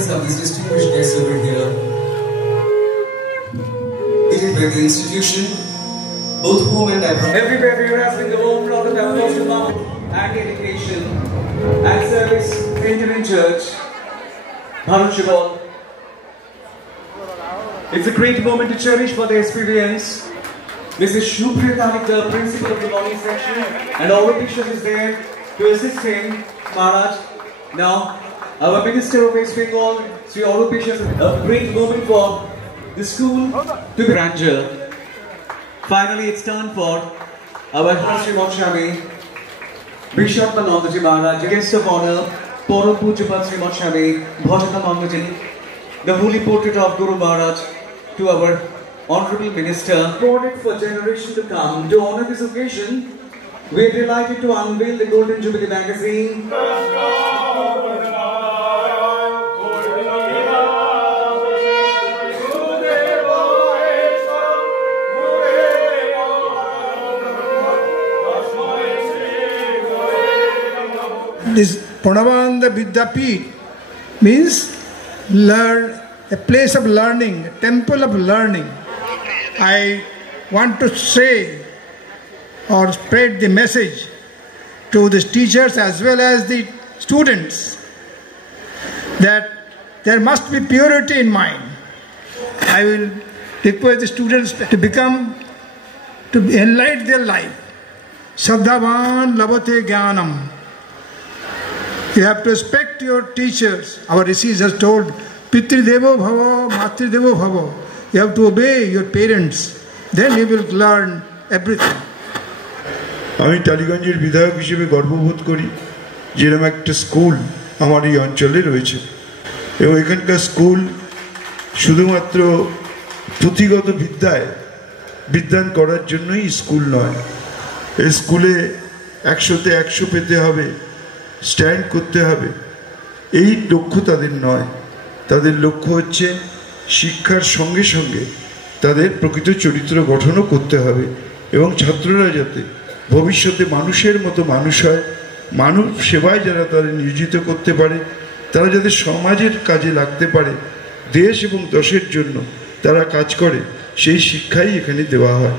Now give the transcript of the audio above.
us have these distinguished guests over here. Aided by the institution, both home and abroad. Everywhere we are asking the home of the Pentecostal love and dedication and service centered in church, Bharat Shibol. It's a great moment to cherish for the experience. Mrs. Shubhri Thanik, the principal of the morning section, and all the bishops is there to assist him, Maharaj. Now, our Minister of West Bengal, Sri Aurup Bishops, a great moment for the school to grandeur. Finally, it's time for our Sri Mochami, Bishop Manandaji Maharaj, guest of honor, Param Pujapat Sri Mochami, Bhajatanandaji, the holy portrait of Guru Maharaj, to our Honorable Minister, recorded for generations to come. To honor this occasion, we are delighted to unveil the Golden Jubilee magazine. This Pranavanda Vidyapith means learn, a place of learning, a temple of learning. I want to say or spread the message to the teachers as well as the students that there must be purity in mind. I will request the students to enlighten their life. Shraddhavan labate jnanam. You have to respect your teachers. Our rishis has told, Pitri Devo Bhavo, Matri Devo Bhavo. You have to obey your parents. Then you will learn everything. আমি টালিগঞ্জের বিধায়ক হিসেবে গর্ববোধ করি যে এরকম একটা school আমার এই অঞ্চলে রয়েছে এবং এখানকার স্কুল শুধুমাত্র পুঁথিগত বিদ্যান করার জন্যই স্কুল নয়। এই স্কুলে 100তে 100 পেতে হবে, স্ট্যান্ড করতে হবে, এই লক্ষ্য তাদের নয়। তাদের লক্ষ্য হচ্ছে শিক্ষার সঙ্গে সঙ্গে তাদের প্রকৃত চরিত্র গঠনও করতে হবে এবং ছাত্ররা যাতে ভবিষ্যতে মানুষের মতো মানুষ হয়, মানব সেবায় যারা তাদের নিয়োজিত করতে পারে, তারা যাতে সমাজের কাজে লাগতে পারে, দেশ এবং দশের জন্য তারা কাজ করে, সেই শিক্ষাই এখানে দেওয়া হয়।